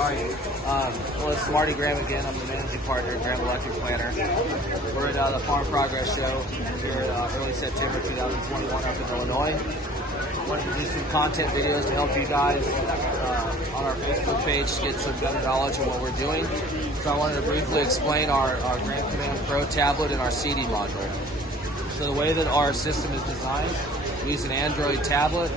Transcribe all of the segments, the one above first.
How are you? Well, it's Marty Graham again. I'm the managing partner at Graham Electric Planner. We're at the Farm Progress Show here early September 2021 up in Illinois. Wanted to do some content videos to help you guys on our Facebook page get some better knowledge of what we're doing. So I wanted to briefly explain our Graham Command Pro tablet and our seeding module. So the way that our system is designed, we use an Android tablet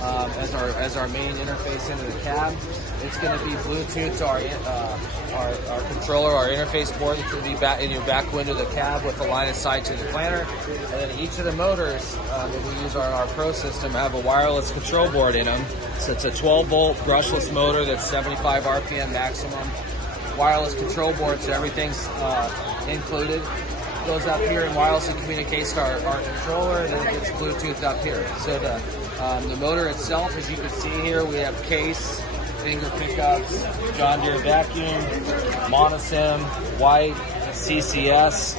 as our main interface into the cab. It's going to be Bluetooth to our controller, our interface board that's going to be back in your back window of the cab with a line of sight to the planner. And then each of the motors that we use on our Pro system have a wireless control board in them. So it's a 12-volt brushless motor that's 75 RPM maximum. Wireless control board, so everything's included. Goes up here and wirelessly communicates to our controller, and then it gets Bluetoothed up here. So the motor itself, as you can see here, we have case, finger pickups, John Deere vacuum, monosim, white, CCS.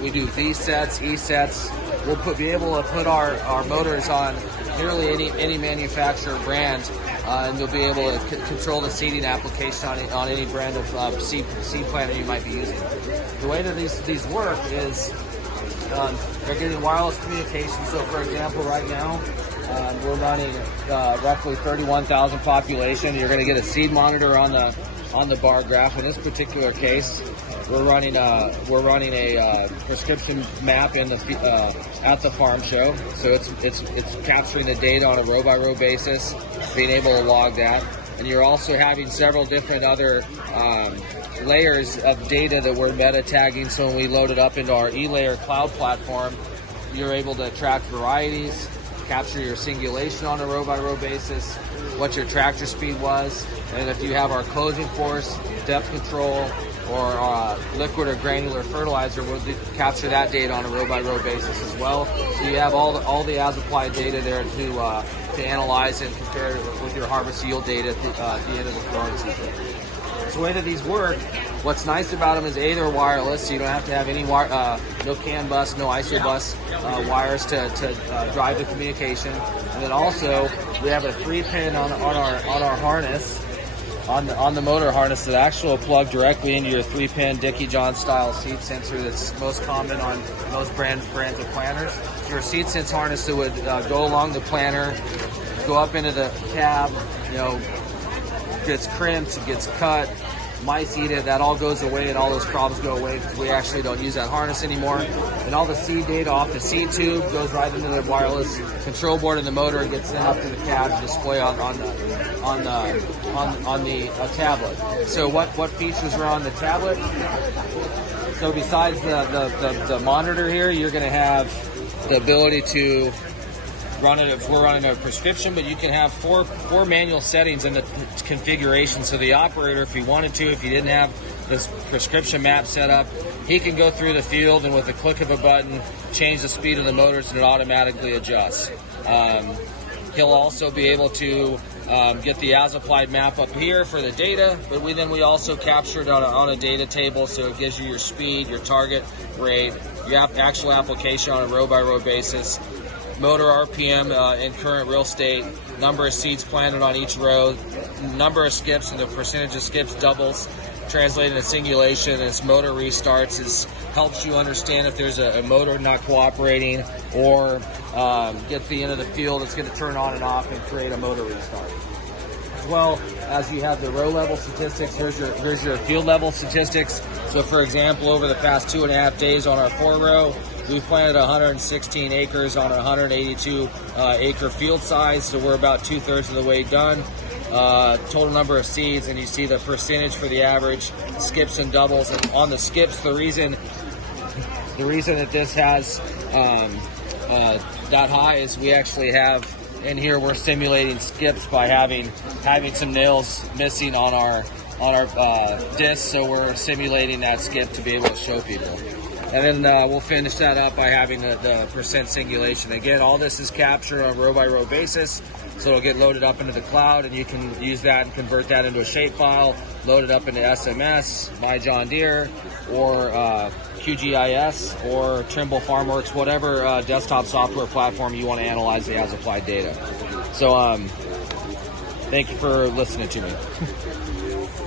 We do V sets, E sets. We'll be able to put our motors on nearly any manufacturer brand, and you'll be able to control the seeding application on any brand of seed planter you might be using. The way that these work is they're getting wireless communication. So, for example, right now we're running roughly 31,000 population. You're going to get a seed monitor on the bar graph. In this particular case, we're running a prescription map at the farm show. So it's capturing the data on a row by row basis, being able to log that, and you're also having several different other layers of data that we're meta tagging. So when we load it up into our eLayer cloud platform, you're able to track varieties, capture your singulation on a row by row basis, what your tractor speed was, and if you have our closing force, depth control, or liquid or granular fertilizer, we'll capture that data on a row by row basis as well. So you have all the as applied data there to analyze and compare with your harvest yield data at the end of the growing season. So the way that these work, what's nice about them is they're wireless, so you don't have to have any no CAN bus, no ISO bus wires to drive the communication. And then also we have a 3-pin on our harness. On the motor harness that actually will plug directly into your 3-pin Dickie John style seed sensor that's most common on most brands of planters. So your seed sense harness that would go along the planter, go up into the cab, gets crimped, gets cut, mice eat it, that all goes away and all those problems go away because we actually don't use that harness anymore. And all the seed data off the seed tube goes right into the wireless control board in the motor and gets sent up to the cab to display on the tablet. So what features are on the tablet? So besides the monitor here, you're going to have the ability to run it if we're running a prescription, but you can have four manual settings in the configuration. So the operator, if he wanted to, if he didn't have this prescription map set up, he can go through the field and with a click of a button change the speed of the motors and it automatically adjusts. He'll also be able to get the as applied map up here for the data, but we also capture it on a data table, so it gives you your speed, your target rate, your actual application on a row by row basis, motor RPM in current real state, number of seeds planted on each row, number of skips, and the percentage of skips doubles, translated into singulation, and its motor restarts. Helps you understand if there's a motor not cooperating, or get to the end of the field, it's going to turn on and off and create a motor restart. As well as you have the row level statistics, here's your field level statistics. So for example, over the past 2.5 days on our 4-row, we've planted 116 acres on a 182 acre field size, so we're about 2/3 of the way done. Total number of seeds, and you see the percentage for the average skips and doubles. And on the skips, the reason that this has that high is we actually have in here, we're simulating skips by having some nails missing on our disc, so we're simulating that skip to be able to show people. And then we'll finish that up by having the percent singulation. Again, all this is captured on a row by row basis, so it'll get loaded up into the cloud, and you can use that and convert that into a shapefile, load it up into SMS, My John Deere, or QGIS, or Trimble FarmWorks, whatever desktop software platform you want to analyze the as applied data. So Thank you for listening to me.